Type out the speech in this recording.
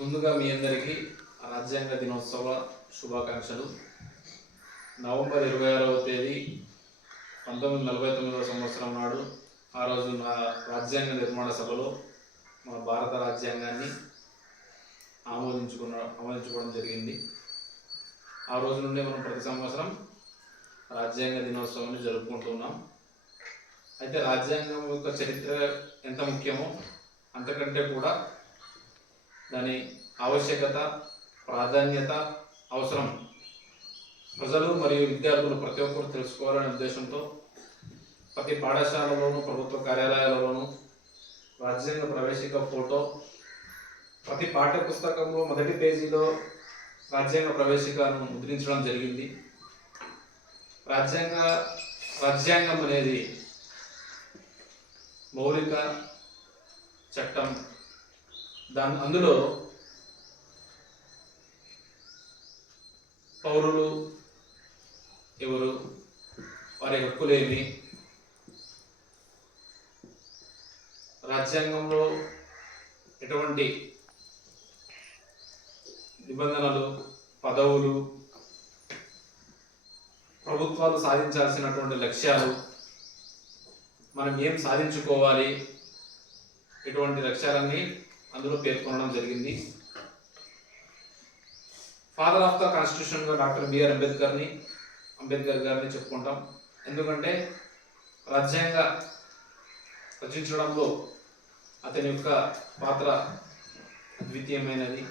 ముందుగా మీ అందరికీ రాజ్యాంగ దినోత్సవ శుభాకాంక్షలు. నవంబర్ 26వ తేదీ 1949వ సంవత్సరం నాడు ఆ రోజు నా రాజ్యాంగ నిర్మాణ సభలో మన భారత రాజ్యాంగాన్ని ఆమోదించుకోవడం జరిగింది. ఆ రోజు నుండి మనం ప్రతి సంవత్సరం రాజ్యాంగ దినోత్సవాన్ని జరుపుకుంటున్నాం. అయితే రాజ్యాంగం యొక్క చరిత్ర ఎంత ముఖ్యమో అంతకంటే కూడా దాని ఆవశ్యకత, ప్రాధాన్యత, అవసరం ప్రజలు మరియు విద్యార్థులు ప్రతి ఒక్కరు తెలుసుకోవాలనే ఉద్దేశంతో ప్రతి పాఠశాలలోనూ ప్రభుత్వ కార్యాలయాలలోనూ రాజ్యాంగ ప్రవేశిక ఫోటో, ప్రతి పాఠ్య పుస్తకంలో మొదటి పేజీలో రాజ్యాంగ ప్రవేశికను ముద్రించడం జరిగింది. రాజ్యాంగం అనేది మౌలిక చట్టం. అందులో పౌరులు ఎవరు, వారి హక్కులేమి, రాజ్యాంగంలో ఎటువంటి నిబంధనలు, పదవులు, ప్రభుత్వాలు సాధించాల్సినటువంటి లక్ష్యాలు, మనం ఏం సాధించుకోవాలి, ఇటువంటి లక్ష్యాలన్నీ అందులో పేర్కొనడం జరిగింది. ఫాదర్ ఆఫ్ ద కాన్స్టిట్యూషన్గా డాక్టర్ బిఆర్ అంబేద్కర్ గారిని చెప్పుకుంటాం. ఎందుకంటే రాజ్యాంగ రచించడంలో అతని యొక్క పాత్ర అద్వితీయమైనది.